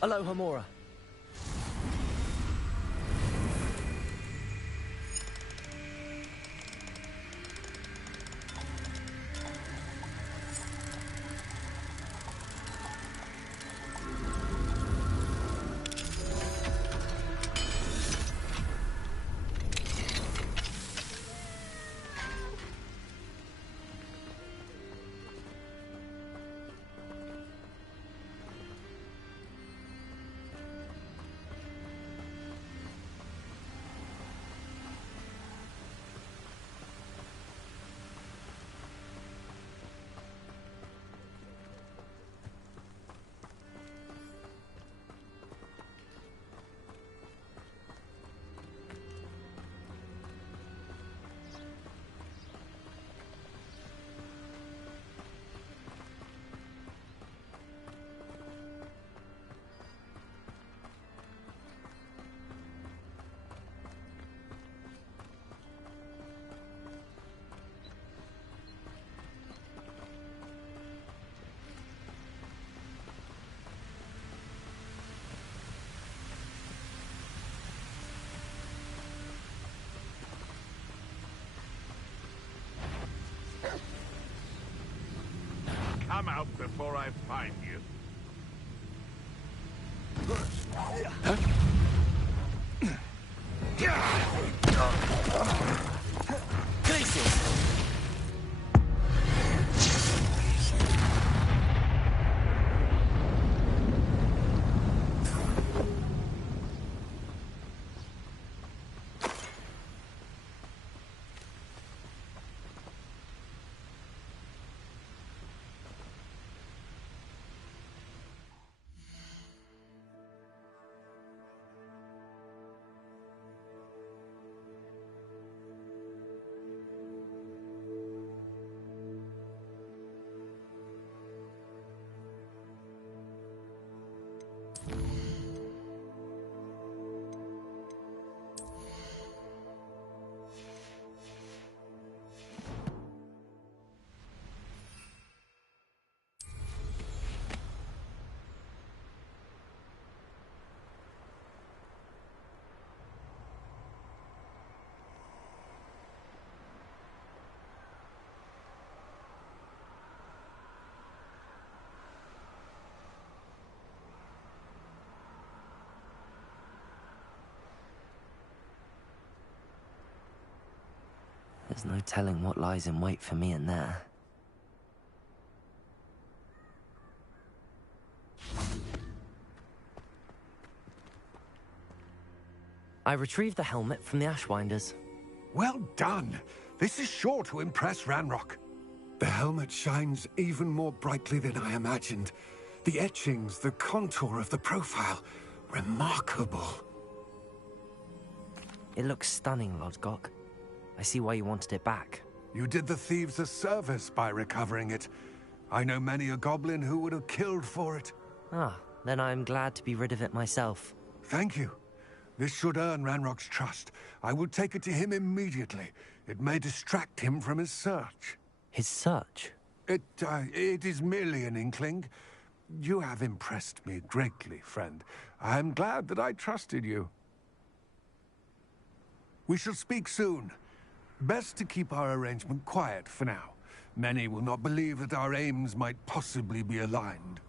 Aloha Mora. Come out before I find you. There's no telling what lies in wait for me in there. I retrieved the helmet from the Ashwinders. Well done. This is sure to impress Ranrock. The helmet shines even more brightly than I imagined. The etchings, the contour of the profile, remarkable. It looks stunning, Lodgok. I see why you wanted it back. You did the thieves a service by recovering it. I know many a goblin who would have killed for it. Ah, then I'm glad to be rid of it myself. Thank you. This should earn Ranrock's trust. I will take it to him immediately. It may distract him from his search. His search? It is merely an inkling. You have impressed me greatly, friend. I am glad that I trusted you. We shall speak soon. Best to keep our arrangement quiet for now. Many will not believe that our aims might possibly be aligned.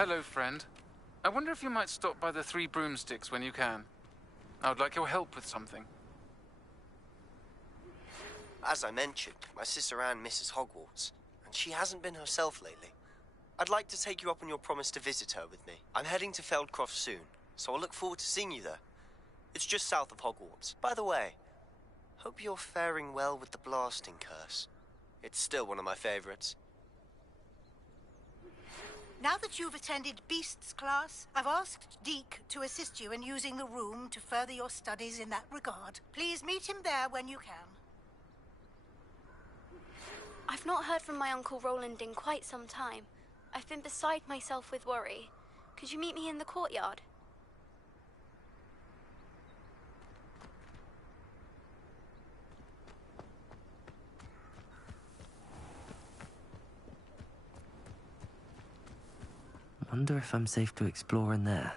Hello, friend. I wonder if you might stop by the Three Broomsticks when you can. I would like your help with something. As I mentioned, my sister Anne misses Hogwarts, and she hasn't been herself lately. I'd like to take you up on your promise to visit her with me. I'm heading to Feldcroft soon, so I'll look forward to seeing you there. It's just south of Hogwarts. By the way, hope you're faring well with the blasting curse. It's still one of my favorites. Now that you've attended Beasts class, I've asked Deke to assist you in using the room to further your studies in that regard. Please meet him there when you can. I've not heard from my Uncle Roland in quite some time. I've been beside myself with worry. Could you meet me in the courtyard? Wonder if I'm safe to explore in there.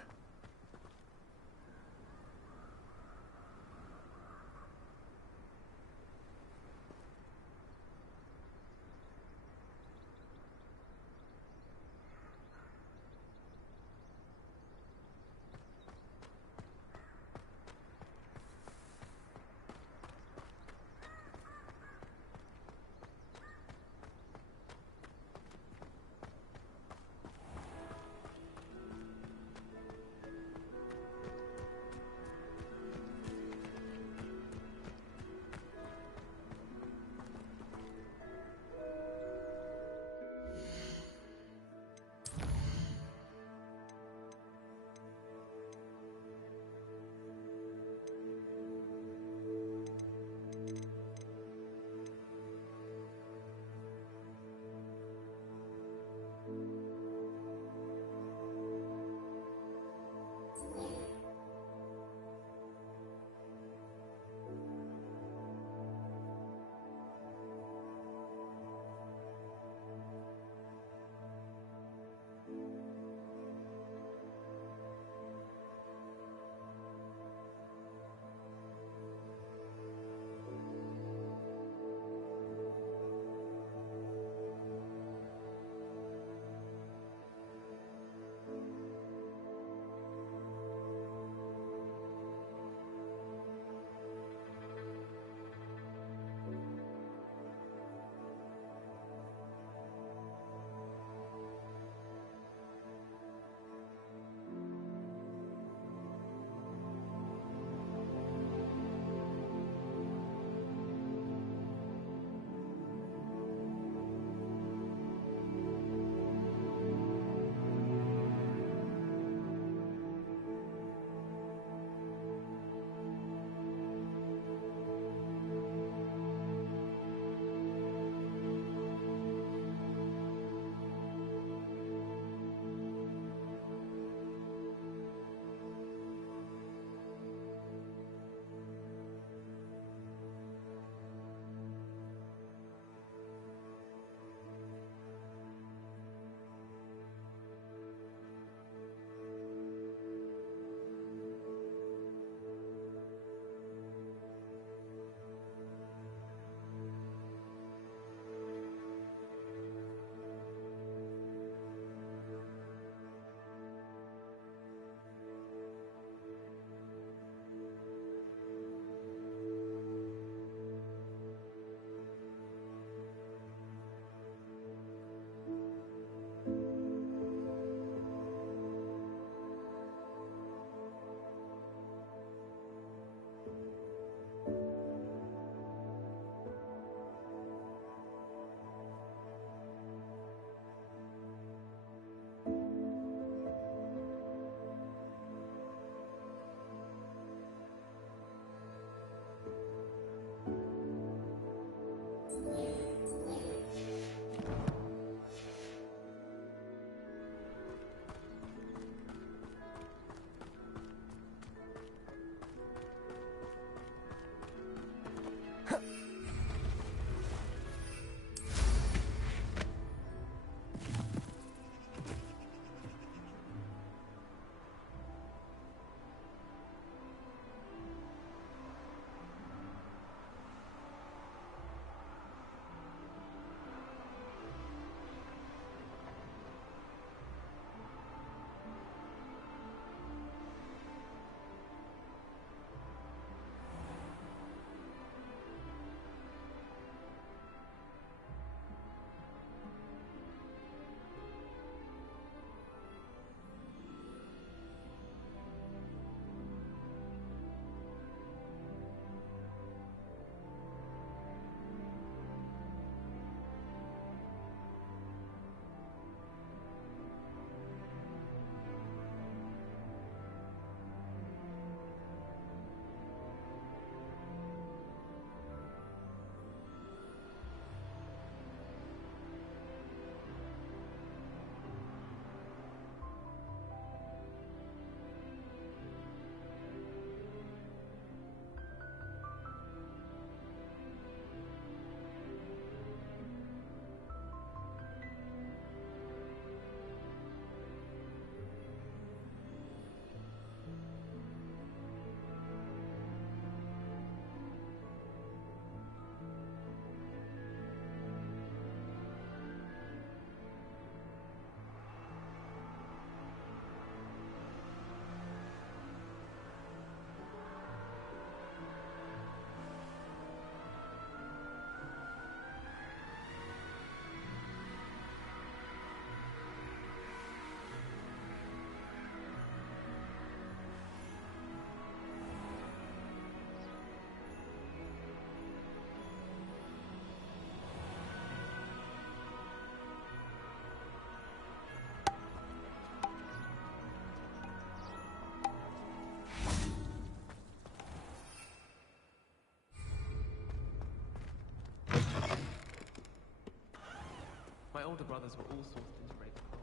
My older brothers were all sourced into Ravenclaw.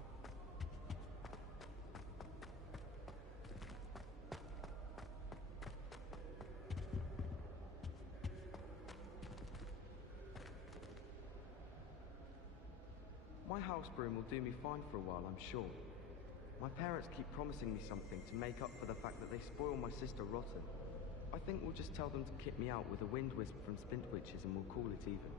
My house broom will do me fine for a while, I'm sure. My parents keep promising me something to make up for the fact that they spoil my sister rotten. I think we'll just tell them to kit me out with a wind wisp from Spintwitches and we'll call it even.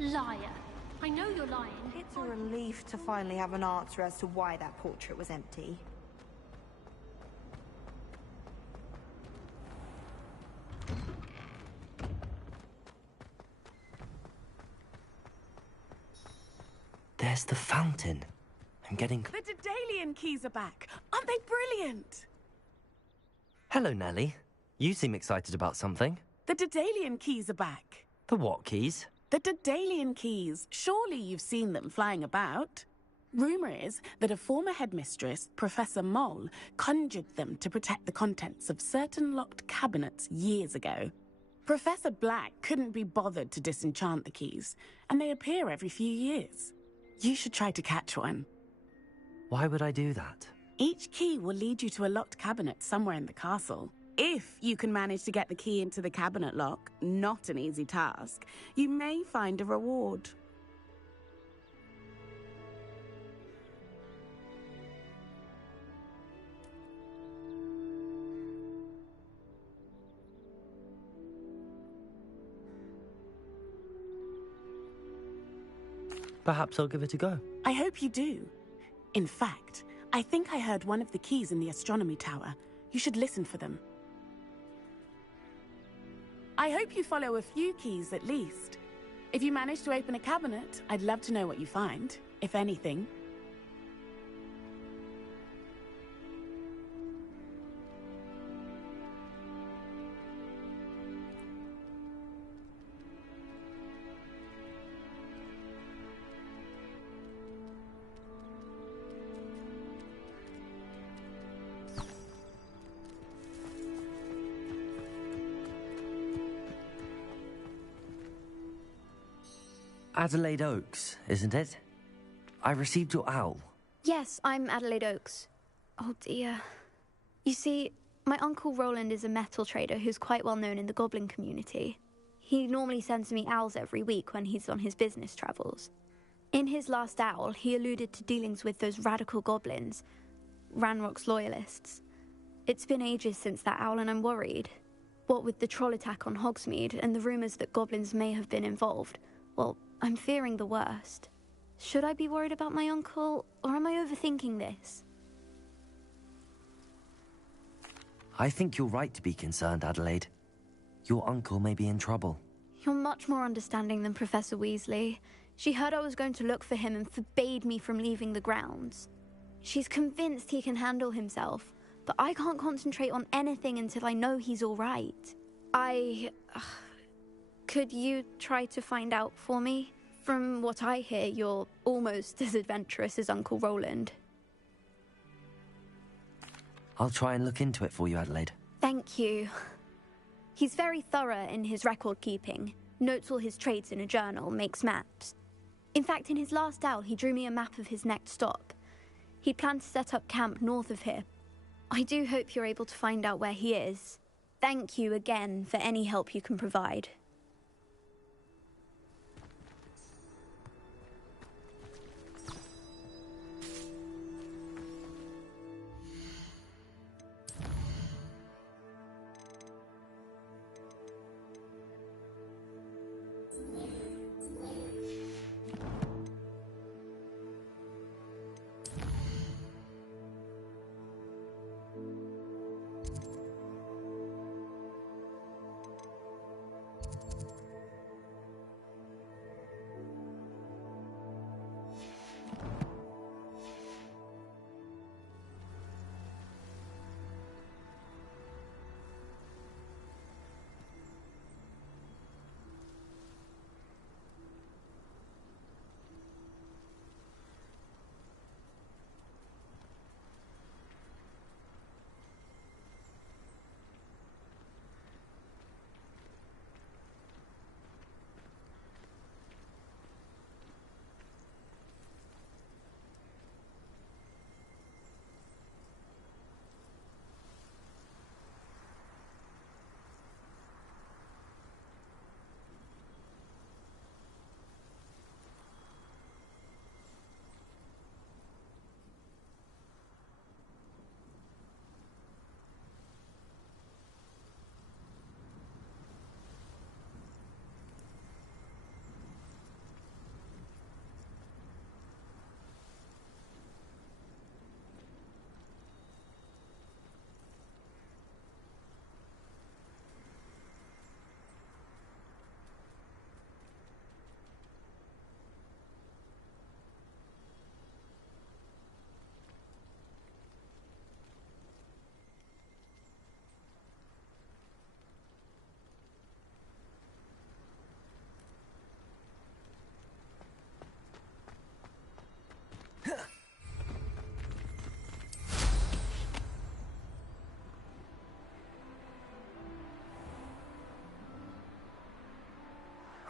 Liar. I know you're lying. It's a relief to finally have an answer as to why that portrait was empty. There's the fountain. I'm getting... The Daedalian keys are back. Aren't they brilliant? Hello, Nellie. You seem excited about something. The Daedalian keys are back. The what keys? The Daedalian keys. Surely you've seen them flying about. Rumour is that a former headmistress, Professor Moll, conjured them to protect the contents of certain locked cabinets years ago. Professor Black couldn't be bothered to disenchant the keys, and they appear every few years. You should try to catch one. Why would I do that? Each key will lead you to a locked cabinet somewhere in the castle. If you can manage to get the key into the cabinet lock, not an easy task, you may find a reward. Perhaps I'll give it a go. I hope you do. In fact, I think I heard one of the keys in the astronomy tower. You should listen for them. I hope you follow a few keys at least. If you manage to open a cabinet, I'd love to know what you find, if anything. Adelaide Oaks, isn't it? I received your owl. Yes, I'm Adelaide Oaks. Oh dear. You see, my Uncle Roland is a metal trader who's quite well known in the goblin community. He normally sends me owls every week when he's on his business travels. In his last owl, he alluded to dealings with those radical goblins, Ranrock's loyalists. It's been ages since that owl and I'm worried. What with the troll attack on Hogsmeade and the rumours that goblins may have been involved, well, I'm fearing the worst. Should I be worried about my uncle, or am I overthinking this? I think you're right to be concerned, Adelaide. Your uncle may be in trouble. You're much more understanding than Professor Weasley. She heard I was going to look for him and forbade me from leaving the grounds. She's convinced he can handle himself, but I can't concentrate on anything until I know he's all right. Could you try to find out for me? From what I hear, you're almost as adventurous as Uncle Roland. I'll try and look into it for you, Adelaide. Thank you. He's very thorough in his record keeping, notes all his trades in a journal, makes maps. In fact, in his last owl, he drew me a map of his next stop. He planned to set up camp north of here. I do hope you're able to find out where he is. Thank you again for any help you can provide.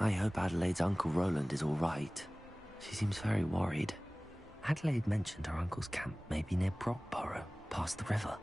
I hope Adelaide's Uncle Roland is all right. She seems very worried. Adelaide mentioned her uncle's camp may be near Brockborough, past the river.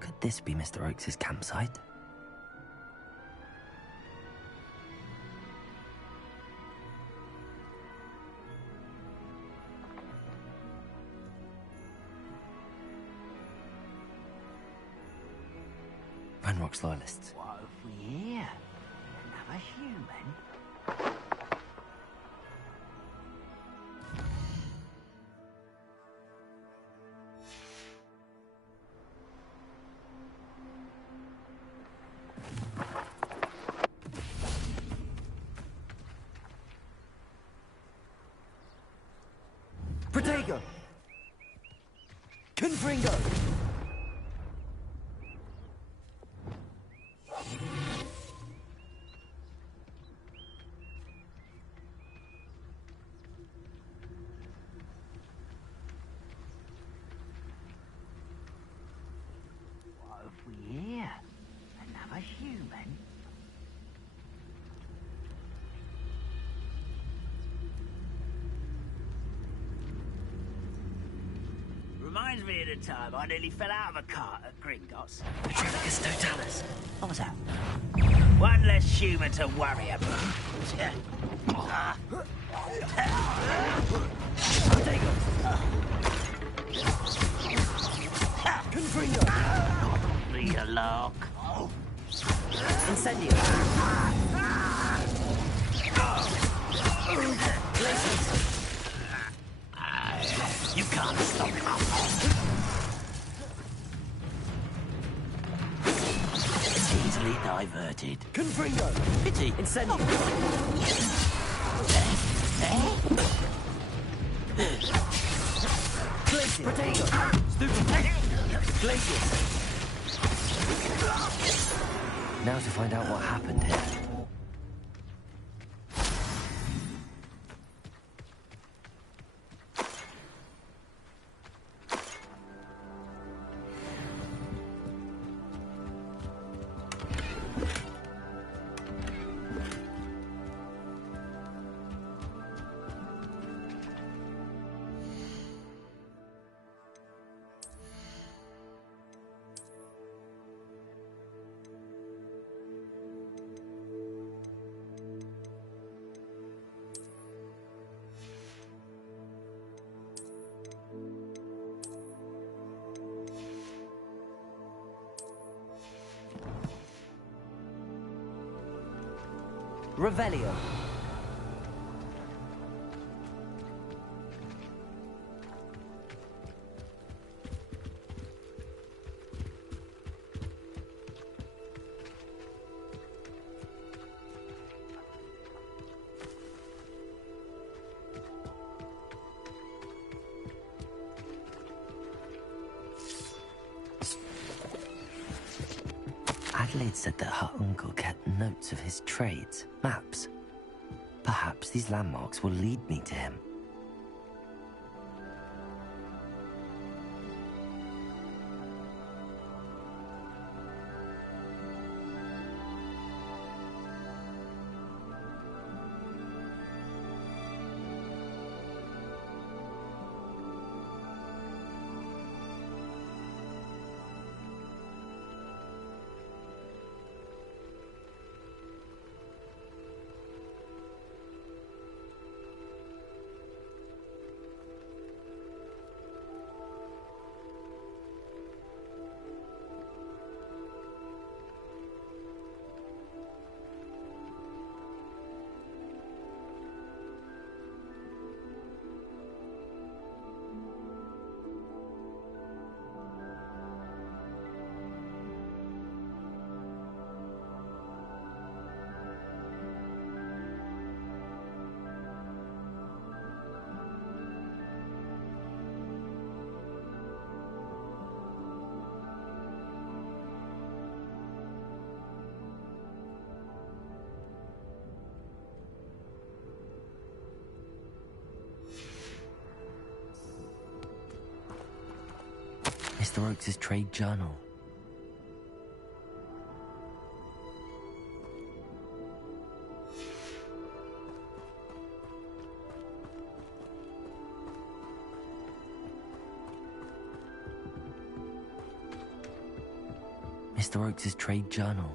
Could this be Mr. Oakes' campsite? Ranrock's loyalists. What have we here? Another human? Protego! Confringo! What have we here? Another human? Reminds me of the time I nearly fell out of a cart at Gringotts. Patricus Totalis. What was that? One less human to worry about. Confringo! Lead a lark. Incendio! You can't stop it. It's easily diverted. Confringo! Pity. Incendio! Glacier! Protego! Stupid! Glacier! Now to find out what happened here. Revelio. Adelaide said that her uncle kept notes of his trades, maps. Perhaps these landmarks will lead me to him. Mr. Oakes' trade journal. Mr. Oakes' trade journal.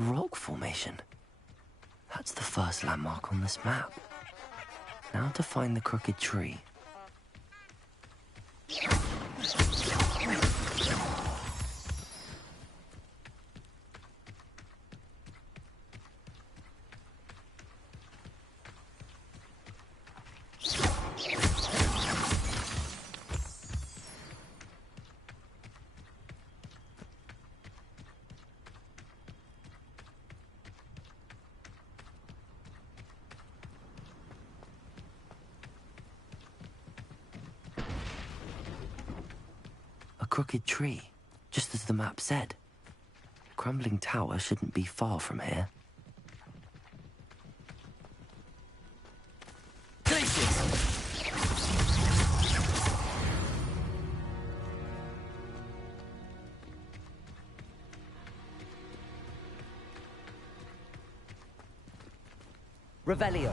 A rock formation. That's the first landmark on this map. Now to find the crooked tree. Crooked tree, just as the map said. The crumbling tower shouldn't be far from here. Revelio.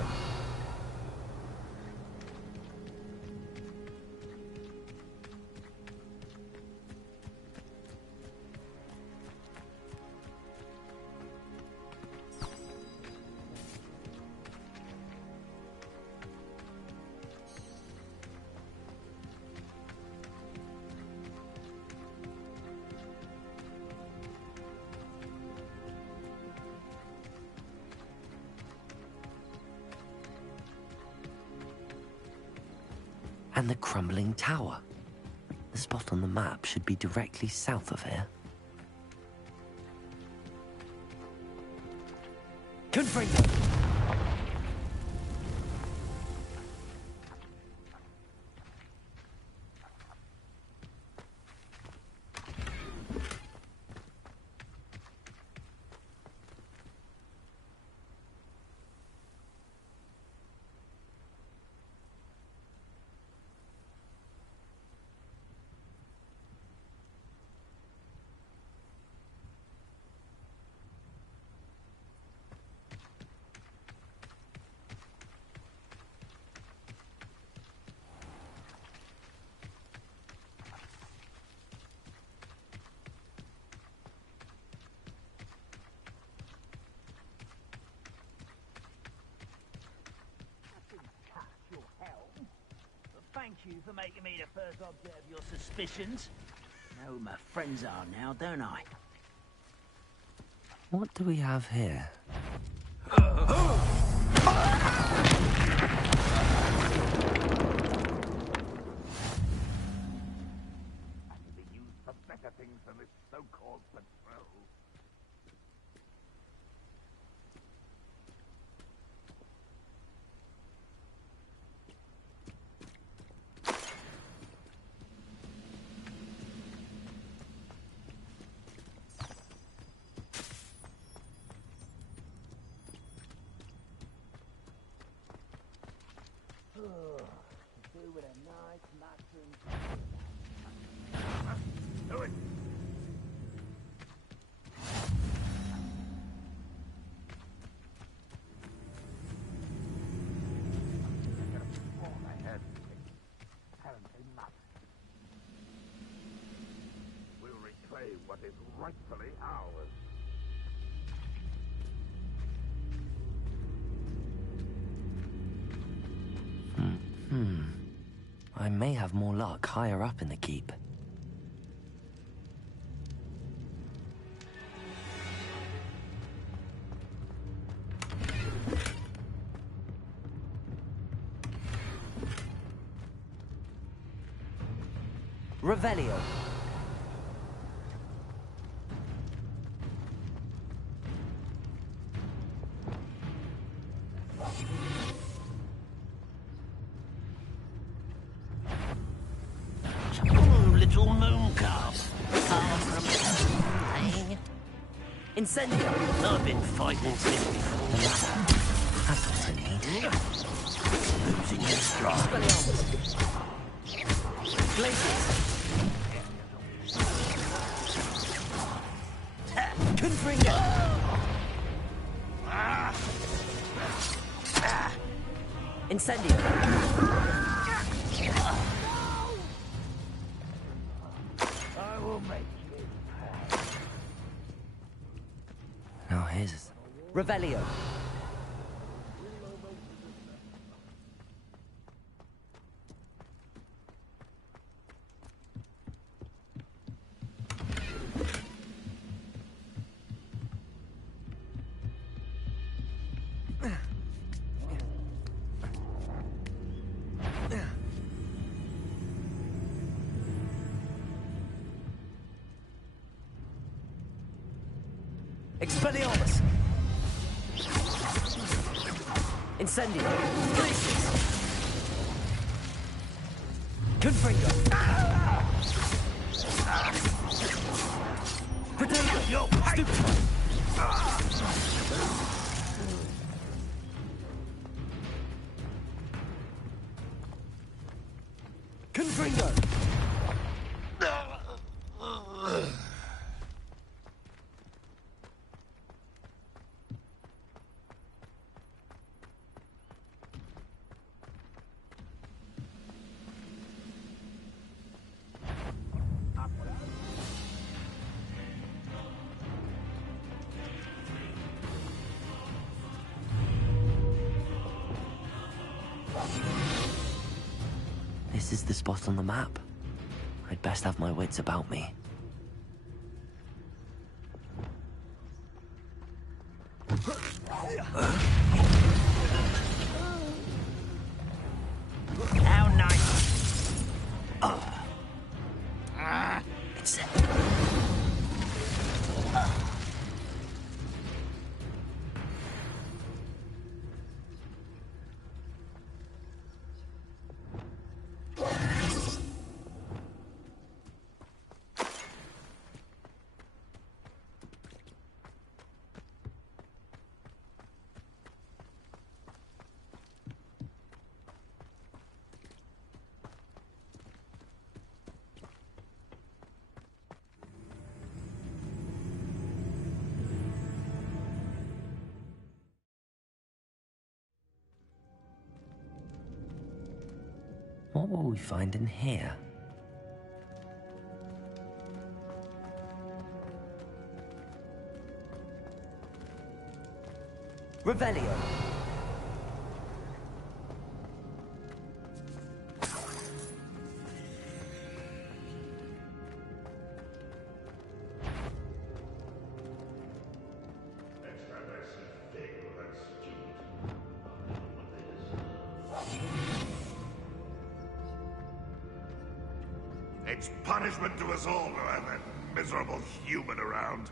And the crumbling tower. The spot on the map should be directly south of here. Confringo. Thank you for making me the first object of your suspicions. Know who my friends are now, don't I? What do we have here? Be used for better things than this so-called patrol. Do with a nice mushroom. Do it! Apparently not. We'll reclaim what is rightfully ours. I may have more luck higher up in the keep. Revelio. Little moon calves. Incendio. I've been fighting since before. That's what I need. Losing your stride. Glaciers. Confringo. Incendio. I will make you. Now here's Revelio. Expelliarmus! Incendio! Glacius! Confringo! Protego! Yo! Stupefy! Confringo! This is the spot on the map. I'd best have my wits about me. How nice. It's What will we find in here? Revelio. It's punishment to us all to have that miserable human around.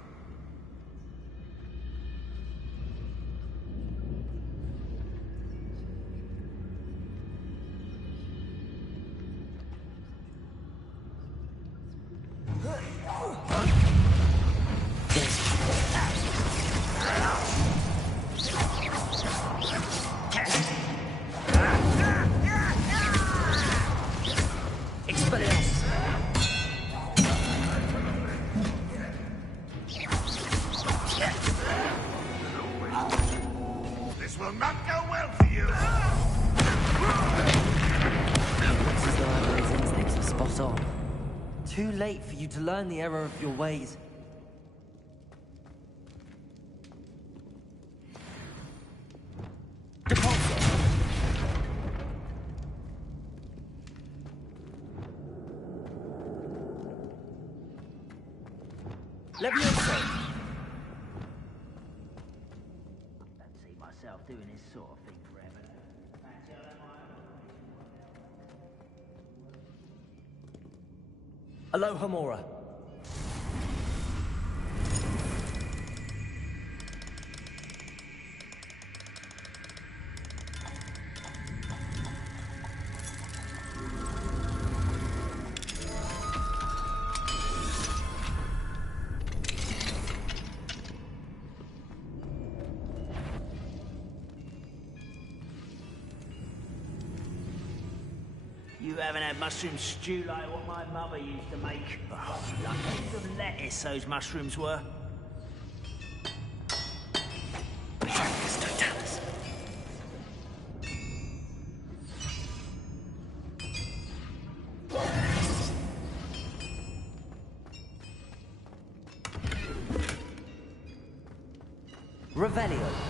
This will not go well for you. Looks as though Adelaide's instincts are spot on. Too late for you to learn the error of your ways. Levioso! Don't see myself doing this sort of thing forever. Alohomora. You haven't had mushroom stew like what my mother used to make. Oh, like heads of lettuce those mushrooms were. Revelio.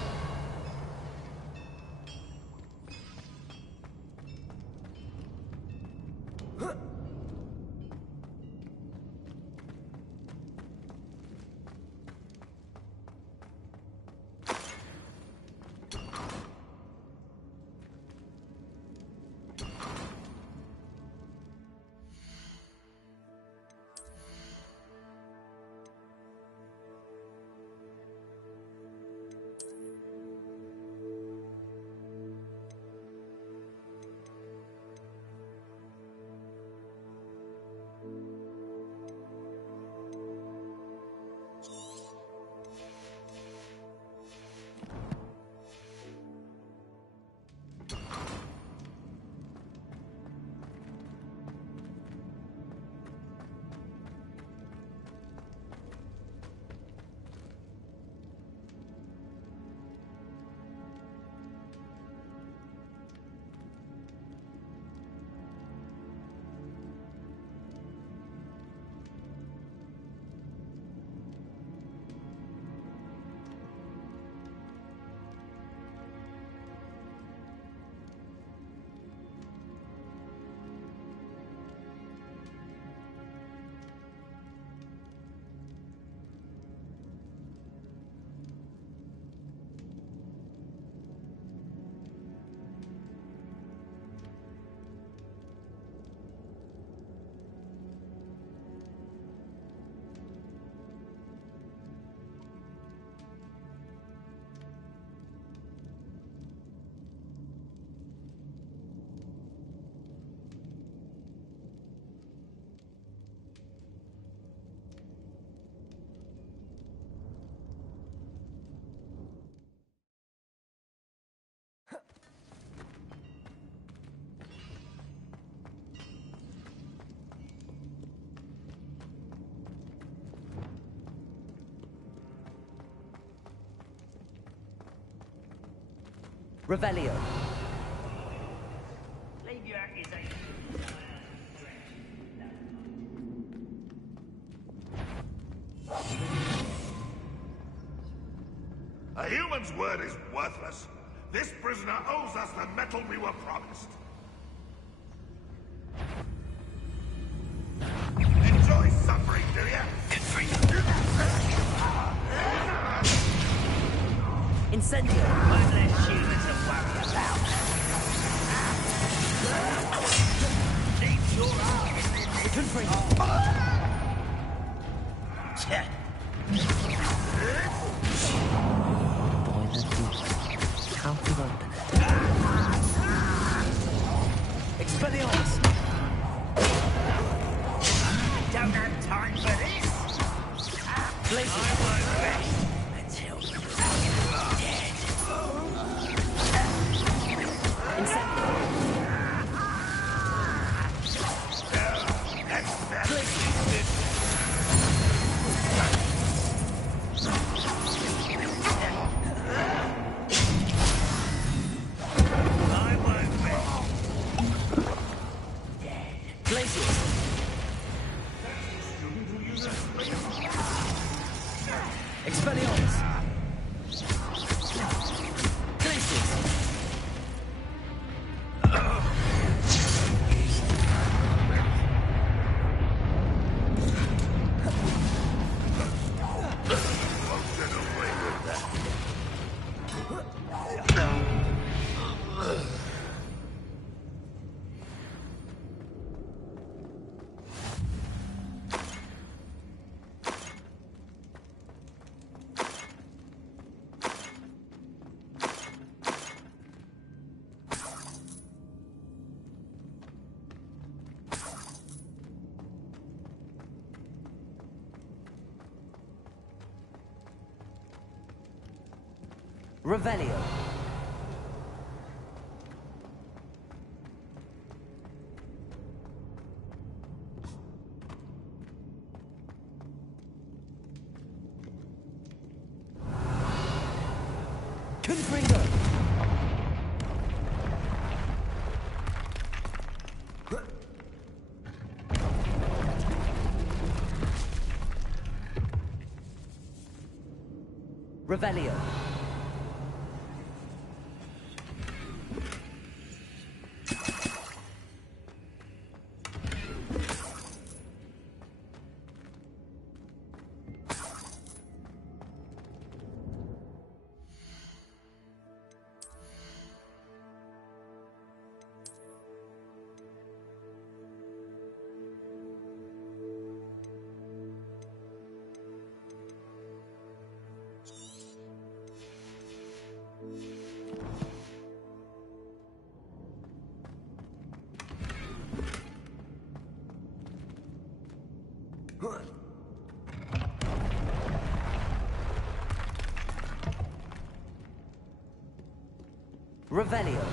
Revelio. Leave your accusations. A human's word is worthless. This prisoner owes us the metal we were promised. Enjoy suffering, do ya? Incendio. One less human to worry about. Keep your arm. Confringo. How to open it? Expelliarmus. Don't have time for this. Blazing. I won't rest until you're dead. Incendio. Expelliarmus. Glacius. Revelio. Confringo. Revelio. Revelio.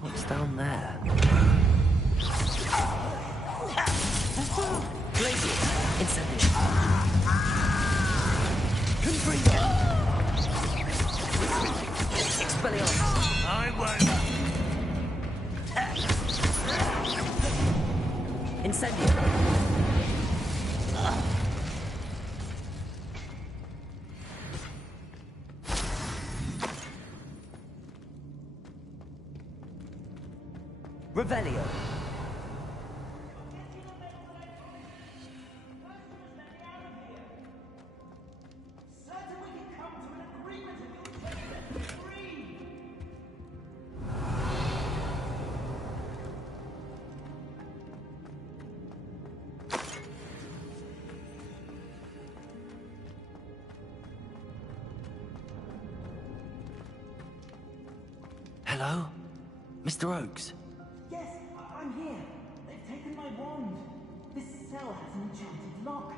What's down there? Glacier. Incendio. Confringo. Expelliarmus. I won't. Incendio. Revelio. Hello? Mr. Oakes? Yes, I'm here. They've taken my wand. This cell has an enchanted lock.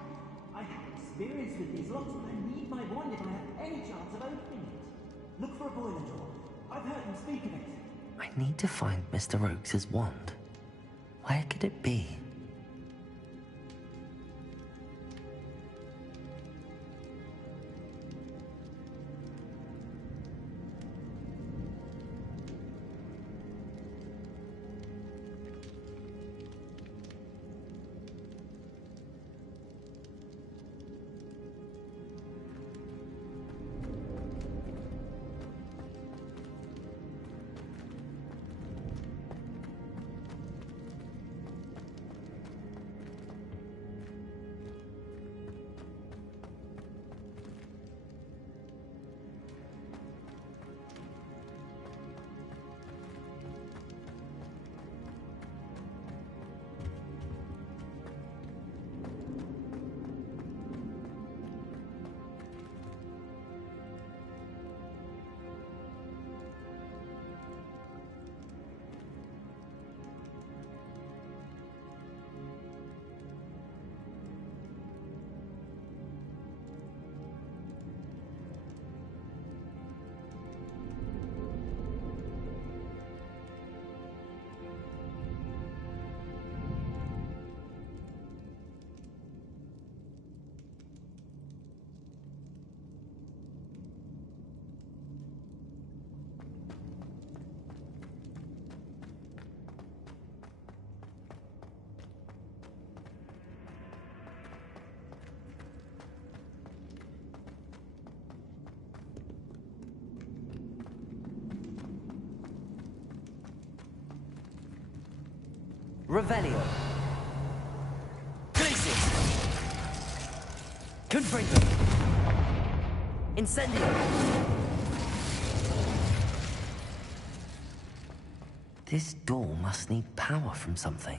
I have experience with these locks, but I need my wand if I have any chance of opening it. Look for a boiler door. I've heard them speak of it. I need to find Mr. Oakes' wand. Where could it be? Revelio. Glacier. Confringo. Incendio. This door must need power from something.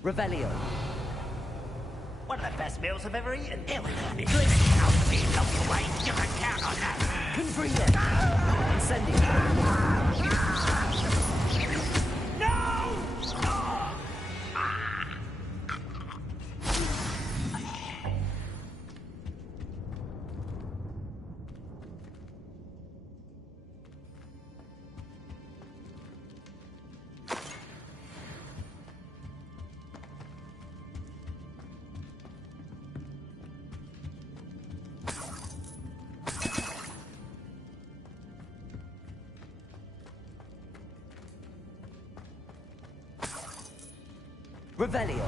Revelio. best meals I've ever eaten. It was I'll be locked away. You can count on that. Confringo! Incendio! Revelio.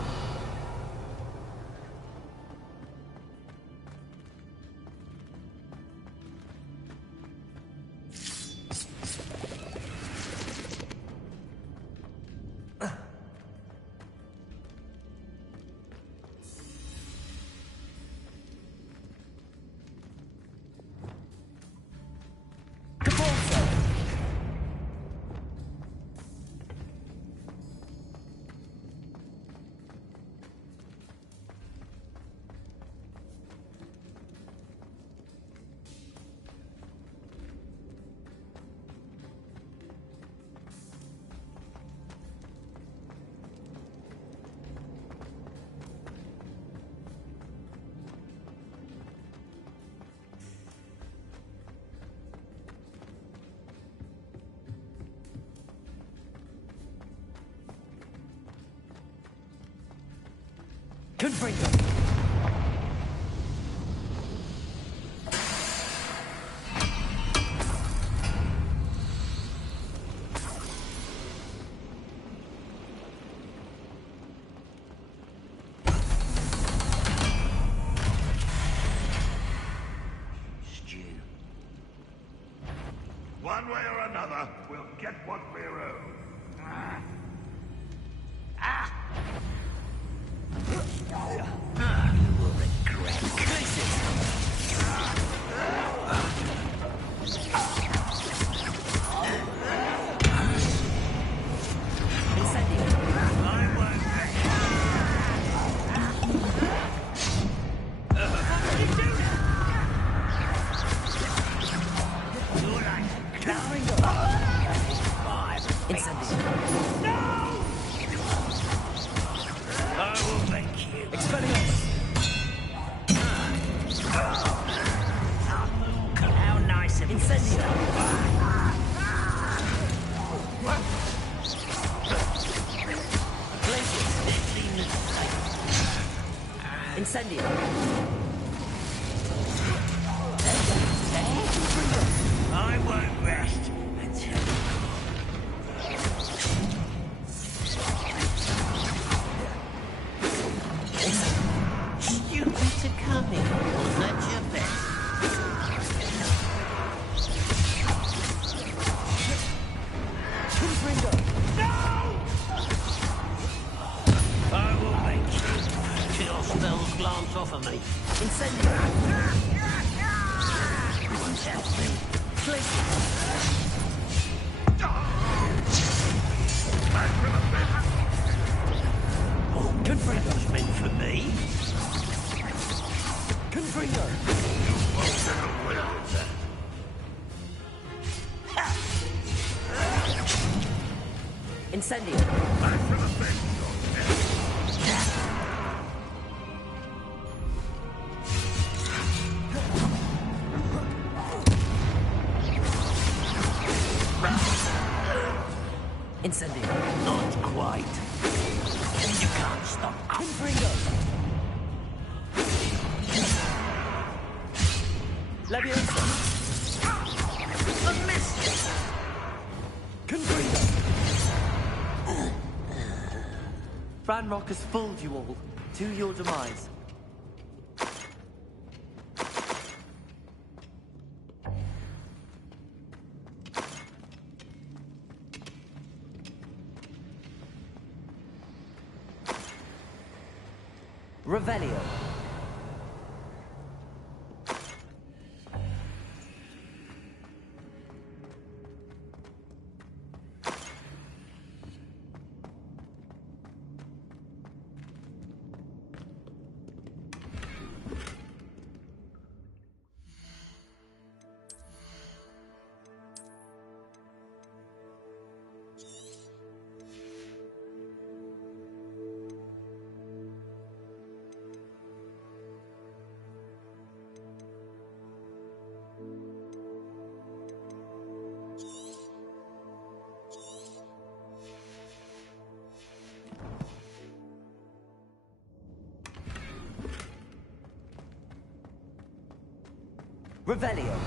Confringo. One way or another, we'll get what we're owed. You will regret Incendio. I won't rest until stupid to come in. Was that your best? I will make you till spells glance off of me. Incendio. What's happening? Confringo's meant for me. Confringo. You won't get away with that. Incendio. Back for the bench, Incendio. Not quite. You can't stop. Confringo. Leviosa. A miss. Confringo. Ranrock has fooled you all, to your demise. Revelio. Revelio.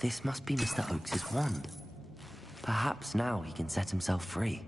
This must be Mr. Oakes's wand. Perhaps now he can set himself free.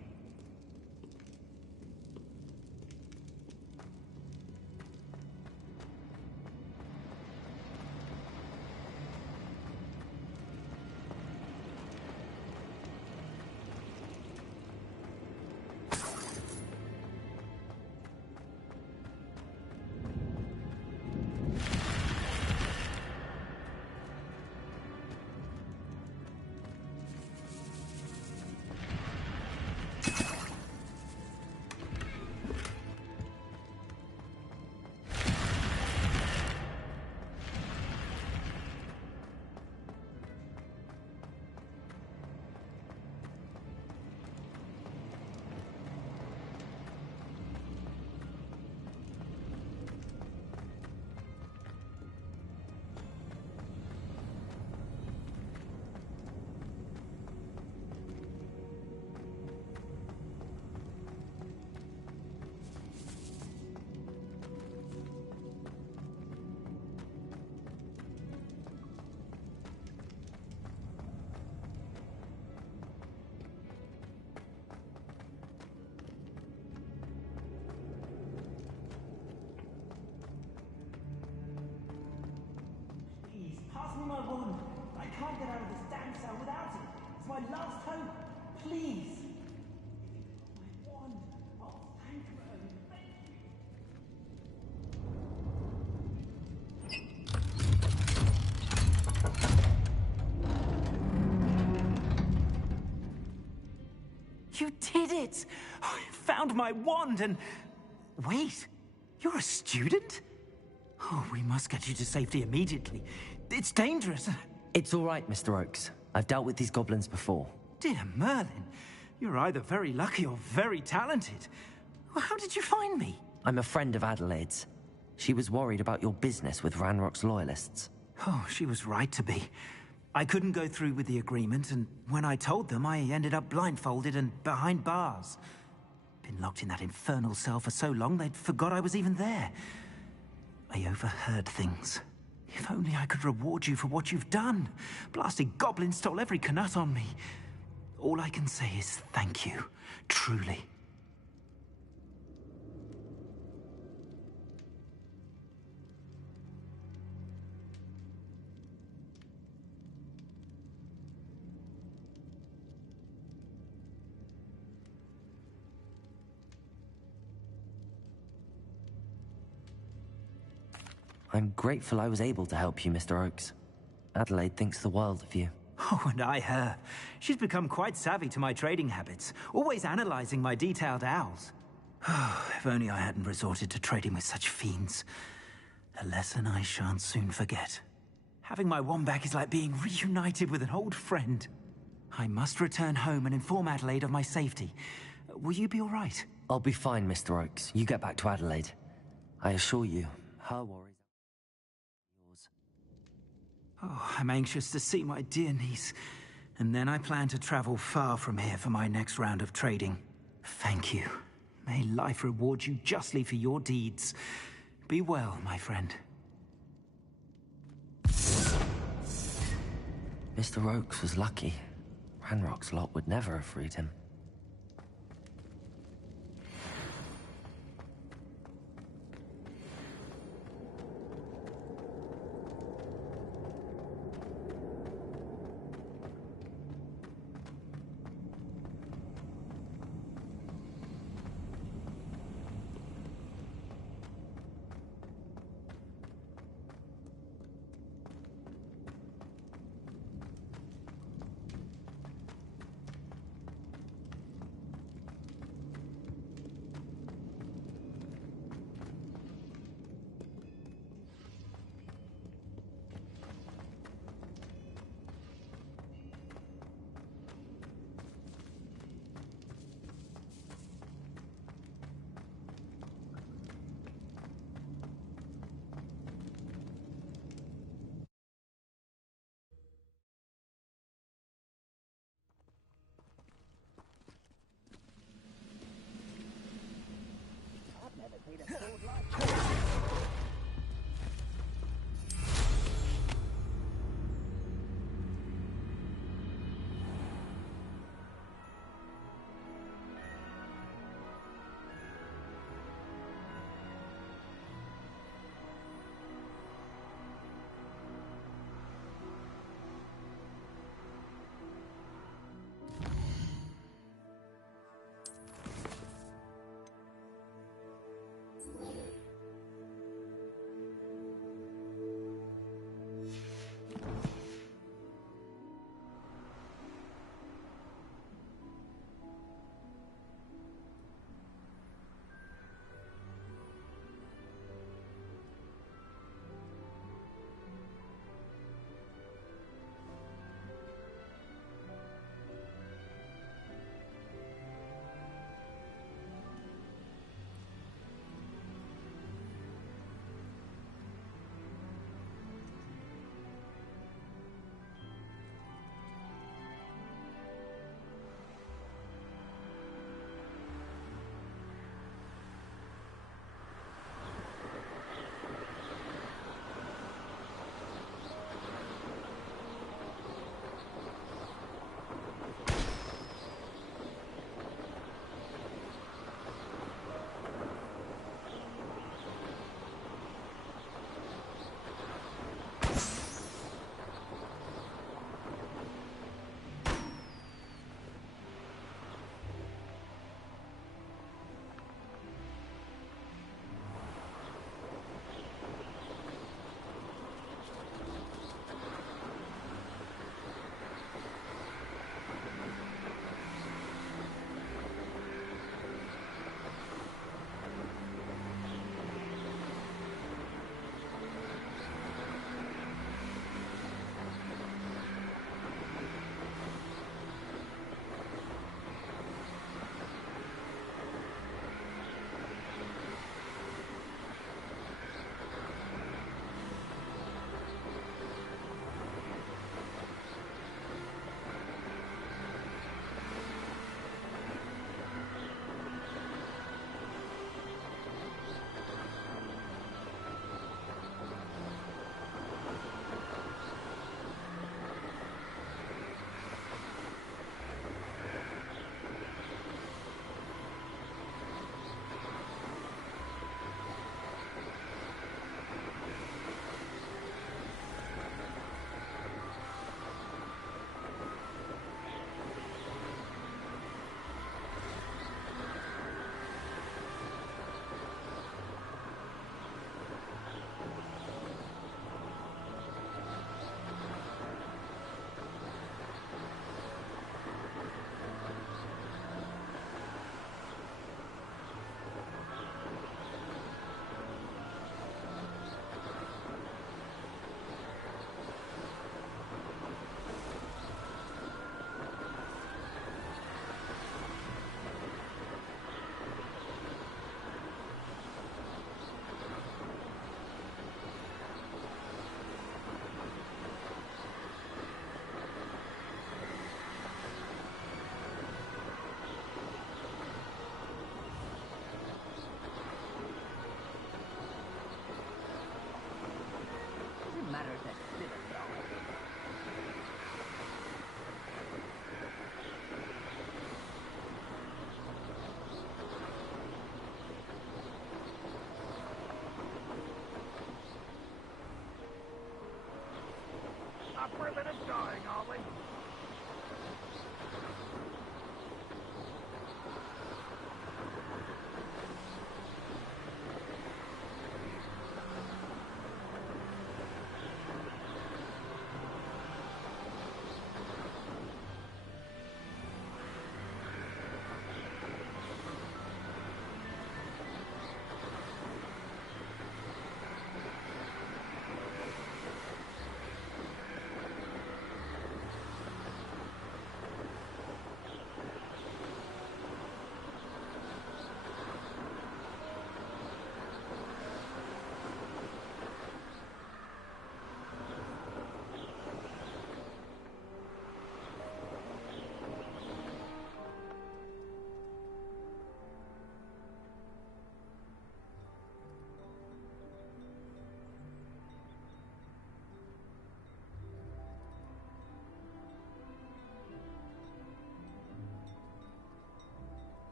Please, pass me my wand. I can't get out of this damn cell without it. It's my last hope. Please. My wand. Oh, thank you, Ernie. Thank you. You did it! I found my wand and... Wait, you're a student? Oh, we must get you to safety immediately. It's dangerous. It's all right, Mr. Oakes. I've dealt with these goblins before. Dear Merlin, you're either very lucky or very talented. Well, how did you find me? I'm a friend of Adelaide's. She was worried about your business with Ranrock's loyalists. Oh, she was right to be. I couldn't go through with the agreement, and when I told them, I ended up blindfolded and behind bars. Been locked in that infernal cell for so long, they'd forgot I was even there. I overheard things. If only I could reward you for what you've done. Blasted goblin stole every canut on me. All I can say is thank you, truly. I'm grateful I was able to help you, Mr. Oakes. Adelaide thinks the world of you. Oh, and I her. She's become quite savvy to my trading habits, always analyzing my detailed owls. If only I hadn't resorted to trading with such fiends. A lesson I shan't soon forget. Having my wand back is like being reunited with an old friend. I must return home and inform Adelaide of my safety. Will you be all right? I'll be fine, Mr. Oakes. You get back to Adelaide. I assure you, her worries... Oh, I'm anxious to see my dear niece. And then I plan to travel far from here for my next round of trading. Thank you. May life reward you justly for your deeds. Be well, my friend. Mr. Oakes was lucky. Ranrock's lot would never have freed him.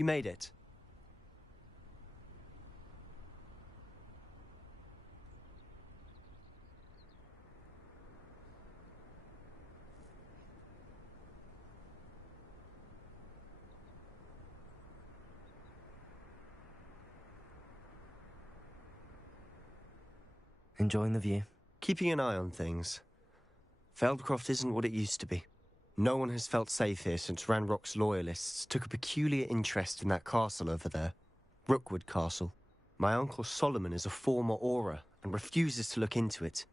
You made it. Enjoying the view? Keeping an eye on things. Feldcroft isn't what it used to be. No one has felt safe here since Ranrock's loyalists took a peculiar interest in that castle over there. Rookwood Castle. My uncle Solomon is a former Auror and refuses to look into it,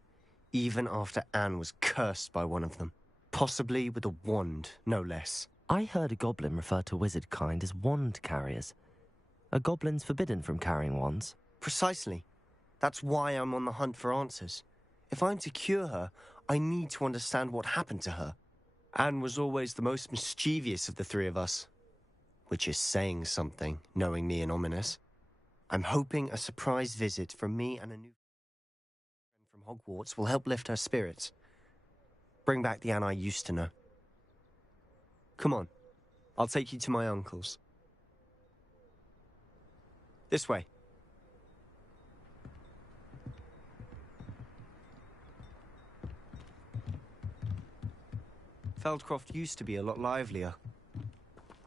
even after Anne was cursed by one of them. Possibly with a wand, no less. I heard a goblin refer to wizard kind as wand carriers. Are goblins forbidden from carrying wands? Precisely. That's why I'm on the hunt for answers. If I'm to cure her, I need to understand what happened to her. Anne was always the most mischievous of the three of us. Which is saying something, knowing me and Ominous. I'm hoping a surprise visit from me and a new friend from Hogwarts will help lift her spirits. Bring back the Anne I used to know. Come on, I'll take you to my uncle's. This way. Feldcroft used to be a lot livelier.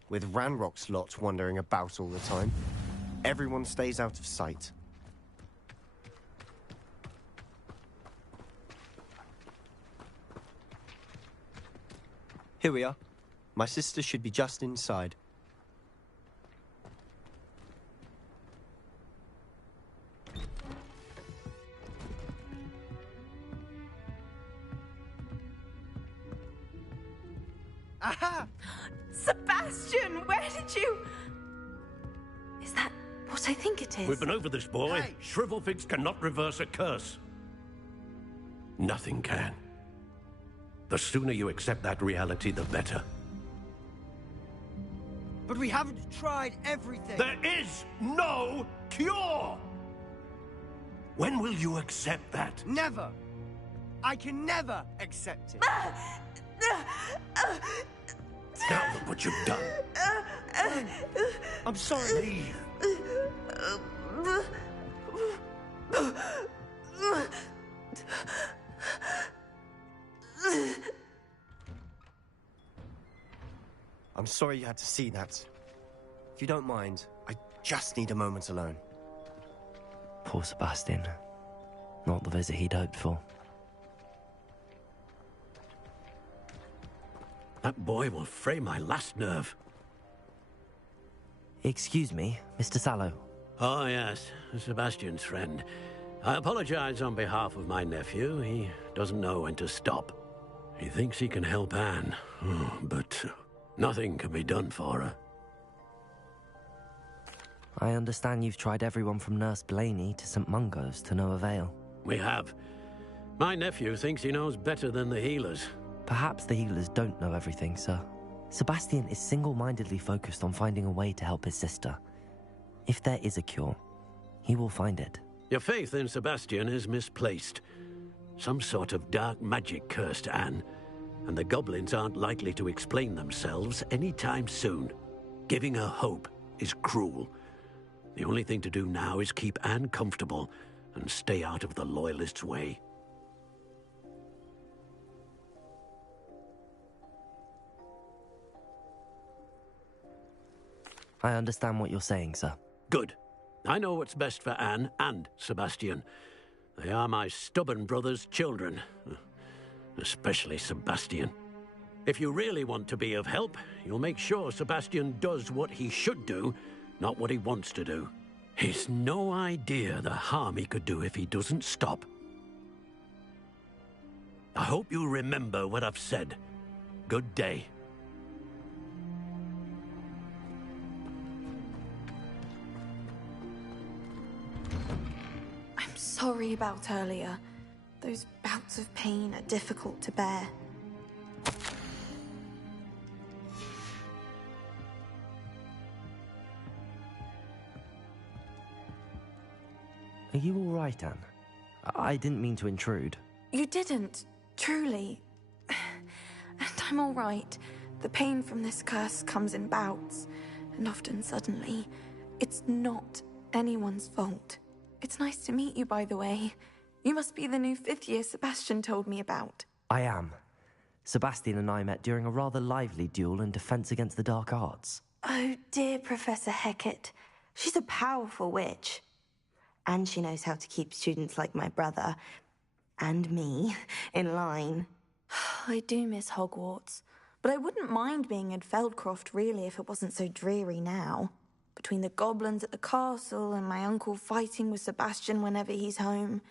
With Ranrock's lot wandering about all the time, everyone stays out of sight. Here we are. My sister should be just inside. Aha! Sebastian, where did you... Is that what I think it is? We've been over this, boy. Hey. Shrivelfigs cannot reverse a curse. Nothing can. The sooner you accept that reality, the better. But we haven't tried everything. There is no cure! When will you accept that? Never! I can never accept it. Now look what you've done. I'm sorry. Leave. I'm sorry you had to see that. If you don't mind, I just need a moment alone. Poor Sebastian. Not the visit he'd hoped for. That boy will fray my last nerve. Excuse me, Mr. Sallow. Oh, yes, Sebastian's friend. I apologize on behalf of my nephew. He doesn't know when to stop. He thinks he can help Anne, but nothing can be done for her. I understand you've tried everyone from Nurse Blaney to St. Mungo's to no avail. We have. My nephew thinks he knows better than the healers. Perhaps the healers don't know everything, sir. Sebastian is single-mindedly focused on finding a way to help his sister. If there is a cure, he will find it. Your faith in Sebastian is misplaced. Some sort of dark magic cursed Anne, and the goblins aren't likely to explain themselves anytime soon. Giving her hope is cruel. The only thing to do now is keep Anne comfortable and stay out of the Loyalists' way. I understand what you're saying, sir. Good. I know what's best for Anne and Sebastian. They are my stubborn brother's children. Especially Sebastian. If you really want to be of help, you'll make sure Sebastian does what he should do, not what he wants to do. He's no idea the harm he could do if he doesn't stop. I hope you remember what I've said. Good day. I'm sorry about earlier. Those bouts of pain are difficult to bear. Are you all right, Anne? I didn't mean to intrude. You didn't, truly. And I'm all right. The pain from this curse comes in bouts, happened often suddenly. It's not anyone's fault. It's nice to meet you, by the way. You must be the new 5th year Sebastian told me about. I am. Sebastian and I met during a rather lively duel in Defense Against the Dark Arts. Oh dear, Professor Hecat. She's a powerful witch. And she knows how to keep students like my brother, and me, in line. I do miss Hogwarts, but I wouldn't mind being in Feldcroft, really, if it wasn't so dreary now. Between the goblins at the castle and my uncle fighting with Sebastian whenever he's home,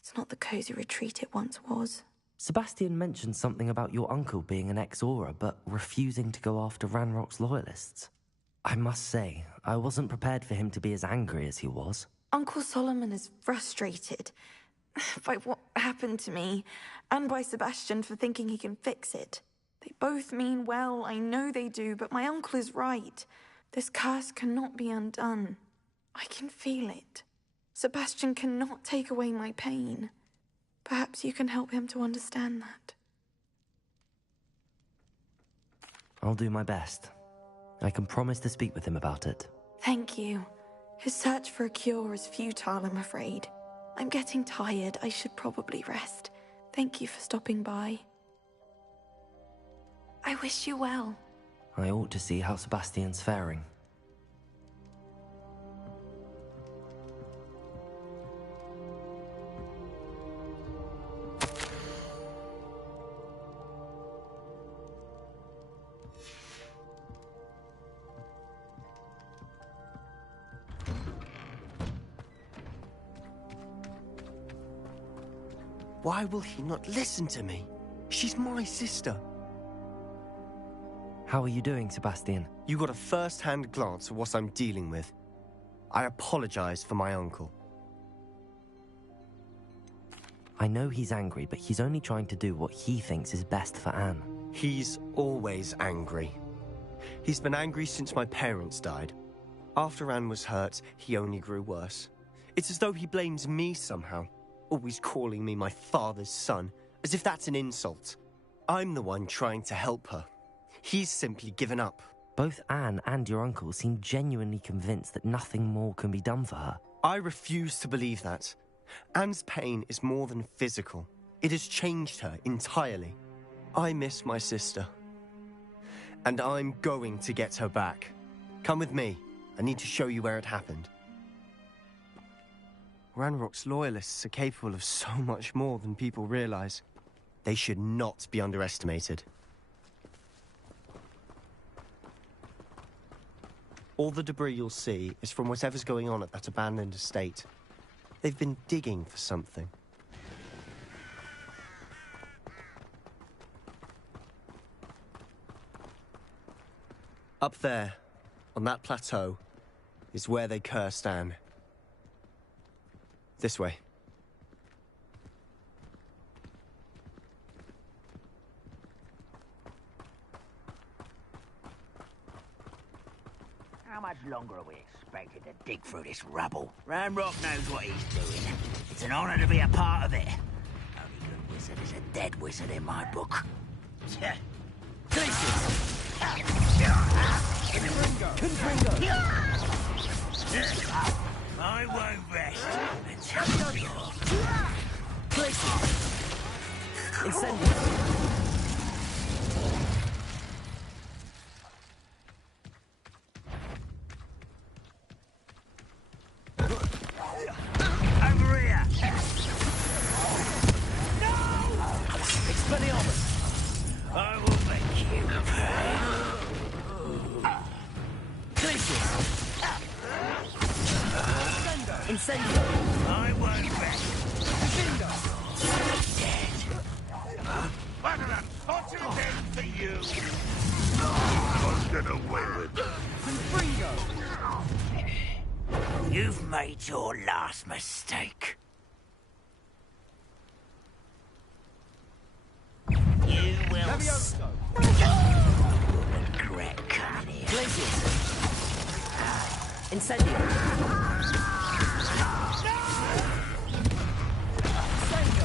it's not the cosy retreat it once was. Sebastian mentioned something about your uncle being an ex-Auror, but refusing to go after Ranrock's loyalists. I must say, I wasn't prepared for him to be as angry as he was. Uncle Solomon is frustrated by what happened to me, and by Sebastian for thinking he can fix it. They both mean well, I know they do, but my uncle is right. This curse cannot be undone. I can feel it. Sebastian cannot take away my pain. Perhaps you can help him to understand that. I'll do my best. I can promise to speak with him about it. Thank you. His search for a cure is futile, I'm afraid. I'm getting tired. I should probably rest. Thank you for stopping by. I wish you well. I ought to see how Sebastian's faring. Why will he not listen to me? She's my sister. How are you doing, Sebastian? You got a first-hand glance at what I'm dealing with. I apologize for my uncle. I know he's angry, but he's only trying to do what he thinks is best for Anne. He's always angry. He's been angry since my parents died. After Anne was hurt, he only grew worse. It's as though he blames me somehow. Always calling me my father's son, as if that's an insult. I'm the one trying to help her. He's simply given up. Both Anne and your uncle seem genuinely convinced that nothing more can be done for her. I refuse to believe that. Anne's pain is more than physical. It has changed her entirely. I miss my sister. And I'm going to get her back. Come with me. I need to show you where it happened. Ranrock's loyalists are capable of so much more than people realize. They should not be underestimated. All the debris you'll see is from whatever's going on at that abandoned estate. They've been digging for something. Up there, on that plateau, is where they cursed Anne. This way. How much longer are we expected to dig through this rubble? Ranrock knows what he's doing. It's an honor to be a part of it. Only good wizard is a dead wizard in my book. I won't rest until you're... Over here! No! Expelliarmus! I will make you pay. Incendio! I won't rest. Dead. What an unfortunate end for you! I'll get away with it. You've made your last mistake. You will regret coming here. Incendio!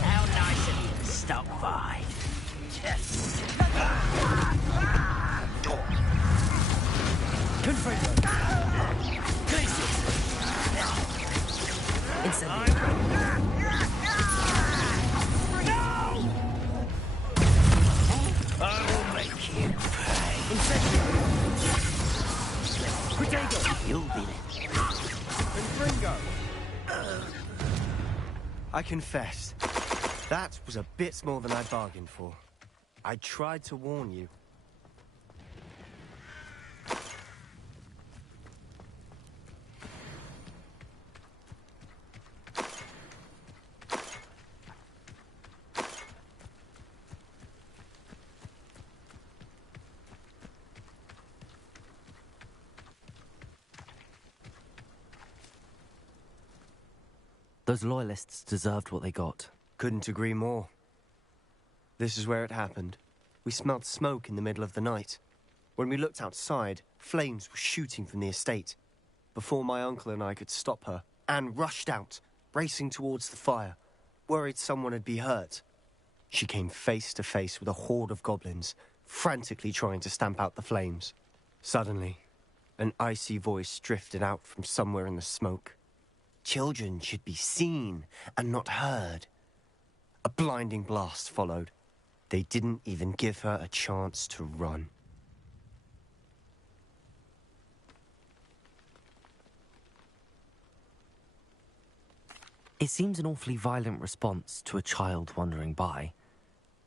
How nice of you to stop by. Confringo! I will make you pay. You'll be there. I confess, that was a bit more than I bargained for. I tried to warn you. Those loyalists deserved what they got. Couldn't agree more. This is where it happened. We smelled smoke in the middle of the night. When we looked outside, flames were shooting from the estate. Before my uncle and I could stop her, Anne rushed out, racing towards the fire, worried someone had been hurt. She came face to face with a horde of goblins, frantically trying to stamp out the flames. Suddenly, an icy voice drifted out from somewhere in the smoke. Children should be seen and not heard. A blinding blast followed. They didn't even give her a chance to run. It seems an awfully violent response to a child wandering by.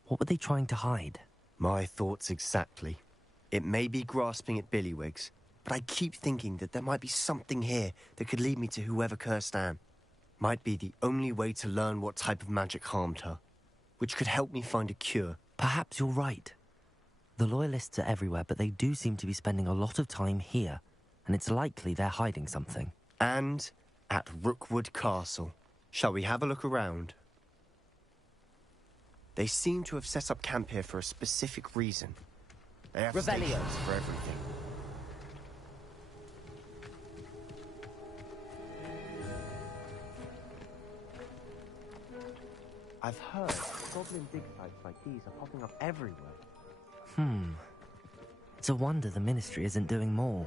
What were they trying to hide? My thoughts exactly. It may be grasping at billywhigs, but I keep thinking that there might be something here that could lead me to whoever cursed Anne. Might be the only way to learn what type of magic harmed her, which could help me find a cure. Perhaps you're right. The Loyalists are everywhere, but they do seem to be spending a lot of time here, and it's likely they're hiding something. And at Rookwood Castle. Shall we have a look around? They seem to have set up camp here for a specific reason. They have stations for everything. I've heard goblin dig sites like these are popping up everywhere. It's a wonder the Ministry isn't doing more.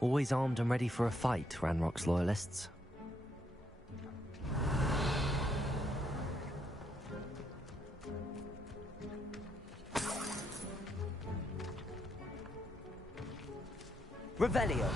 Always armed and ready for a fight, Ranrock's loyalists. Revelio.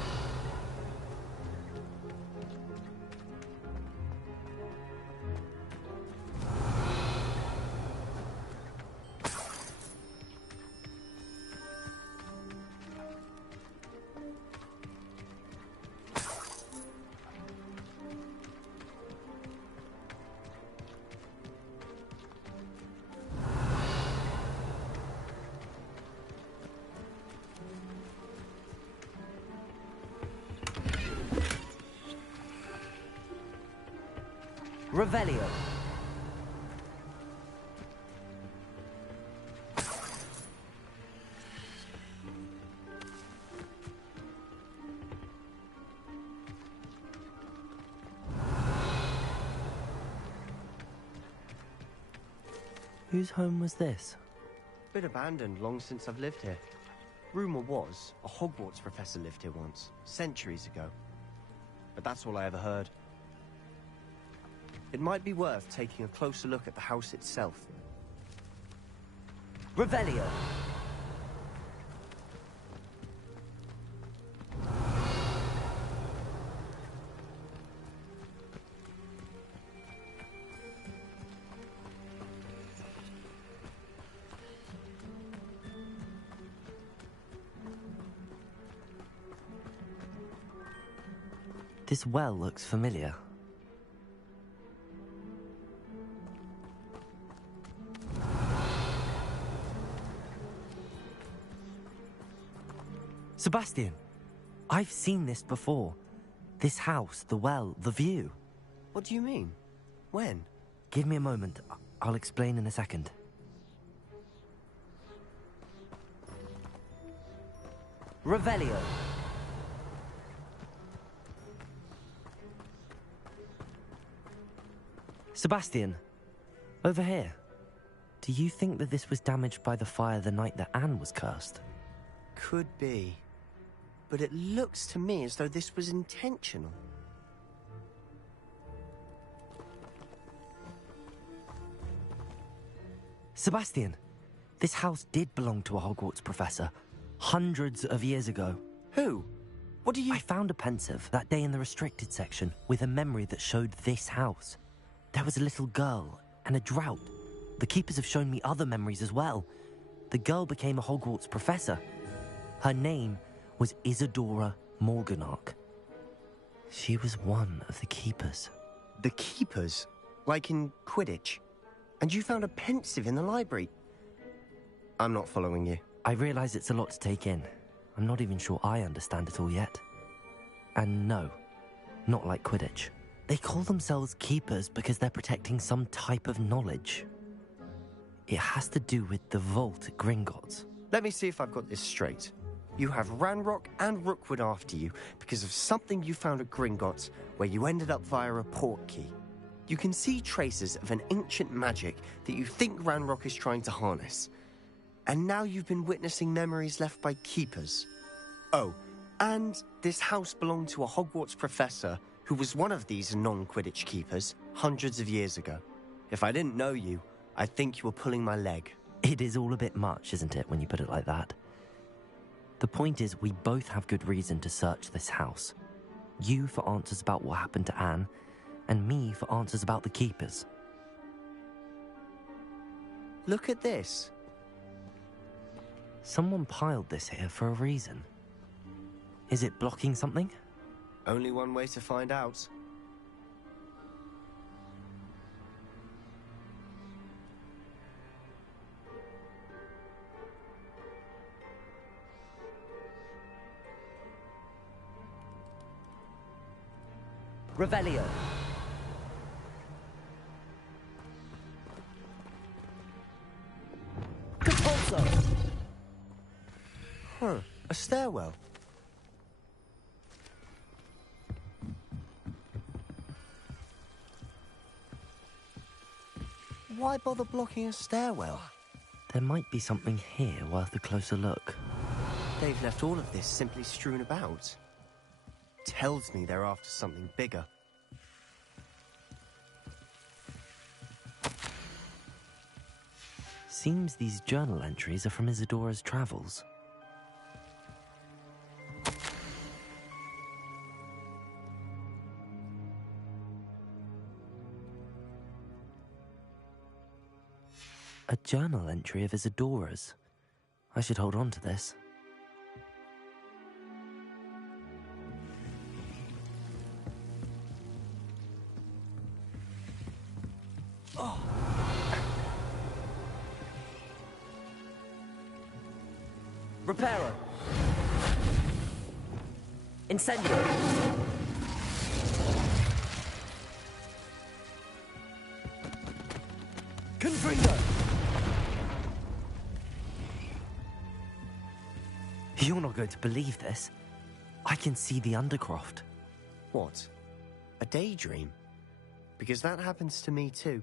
Revelio. Whose home was this? Been abandoned long since I've lived here. Rumour was a Hogwarts professor lived here once, centuries ago. But that's all I ever heard. It might be worth taking a closer look at the house itself. Revelio. This well looks familiar. Sebastian, I've seen this before. This house, the well, the view. What do you mean? When? Give me a moment. I'll explain in a second. Revelio. Sebastian, over here. Do you think that this was damaged by the fire the night that Anne was cursed? Could be. But it looks to me as though this was intentional. Sebastian, this house did belong to a Hogwarts professor hundreds of years ago. Who? What do you... I found a pensive that day in the restricted section with a memory that showed this house. There was a little girl and a drought. The keepers have shown me other memories as well. The girl became a Hogwarts professor. Her name was Isadora Morganach. She was one of the keepers. The keepers? Like in Quidditch? And you found a pensive in the library? I'm not following you. I realize it's a lot to take in. I'm not even sure I understand it all yet. And no, not like Quidditch. They call themselves keepers because they're protecting some type of knowledge. It has to do with the vault at Gringotts. Let me see if I've got this straight. You have Ranrock and Rookwood after you because of something you found at Gringotts where you ended up via a port key. You can see traces of an ancient magic that you think Ranrock is trying to harness. And now you've been witnessing memories left by keepers. Oh, and this house belonged to a Hogwarts professor who was one of these non-Quidditch keepers hundreds of years ago. If I didn't know you, I'd think you were pulling my leg. It is all a bit much, isn't it, when you put it like that? The point is, we both have good reason to search this house. You for answers about what happened to Anne, and me for answers about the keepers. Look at this. Someone piled this here for a reason. Is it blocking something? Only one way to find out. Revelio. Compulso. Huh, a stairwell. Why bother blocking a stairwell? There might be something here worth a closer look. They've left all of this simply strewn about. Tells me they're after something bigger. Seems these journal entries are from Isadora's travels. A journal entry of Isadora's. I should hold on to this. Oh. Reparo. Incendio. Confringo! You're not going to believe this. I can see the Undercroft. What? A daydream? Because that happens to me too.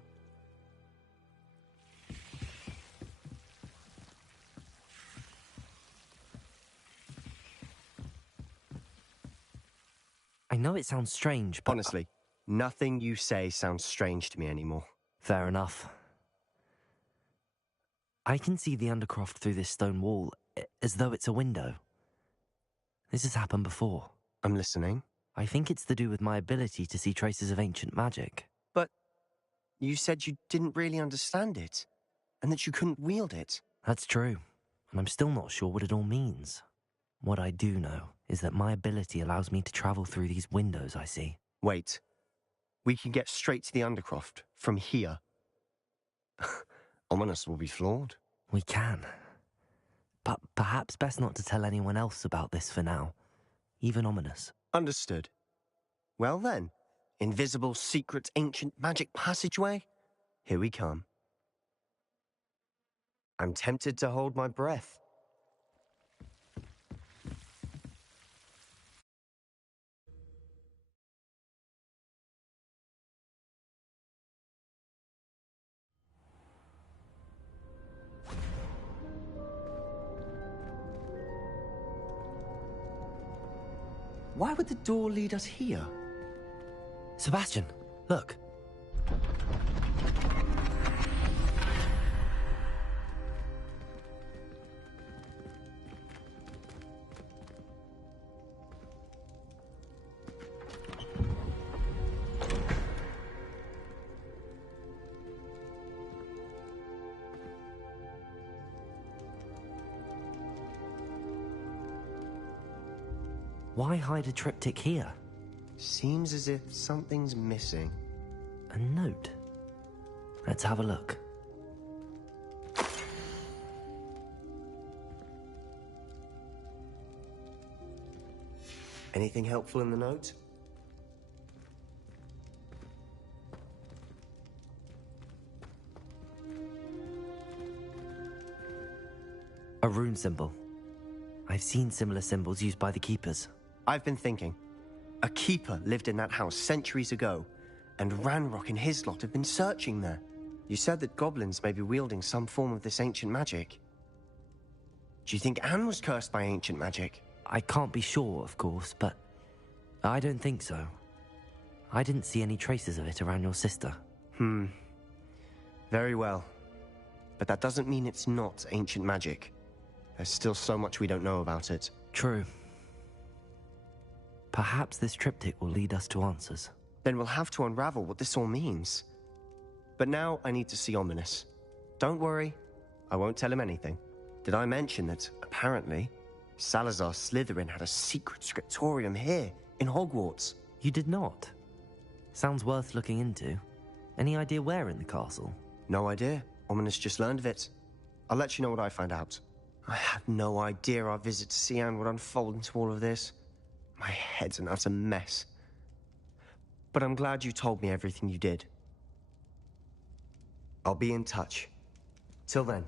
I know it sounds strange, but... Honestly, nothing you say sounds strange to me anymore. Fair enough. I can see the Undercroft through this stone wall, as though it's a window. This has happened before. I'm listening. I think it's to do with my ability to see traces of ancient magic. But you said you didn't really understand it, and that you couldn't wield it. That's true, and I'm still not sure what it all means. What I do know is that my ability allows me to travel through these windows I see. Wait. We can get straight to the Undercroft from here. Ominous will be flawed. We can. But perhaps best not to tell anyone else about this for now. Even Ominous. Understood. Well then, invisible, secret, ancient magic passageway? Here we come. I'm tempted to hold my breath. Why would the door lead us here? Sebastian, look. Why hide a triptych here? Seems as if something's missing. A note? Let's have a look. Anything helpful in the note? A rune symbol. I've seen similar symbols used by the keepers. I've been thinking. A keeper lived in that house centuries ago, and Ranrock and his lot have been searching there. You said that goblins may be wielding some form of this ancient magic. Do you think Anne was cursed by ancient magic? I can't be sure, of course, but I don't think so. I didn't see any traces of it around your sister. Very well. But that doesn't mean it's not ancient magic. There's still so much we don't know about it. True. Perhaps this triptych will lead us to answers. Then we'll have to unravel what this all means. But now I need to see Ominous. Don't worry, I won't tell him anything. Did I mention that, apparently, Salazar Slytherin had a secret scriptorium here, in Hogwarts? You did not? Sounds worth looking into. Any idea where in the castle? No idea. Ominous just learned of it. I'll let you know what I find out. I had no idea our visit to see Anne would unfold into all of this. My head's an utter mess. But I'm glad you told me everything you did. I'll be in touch. Till then.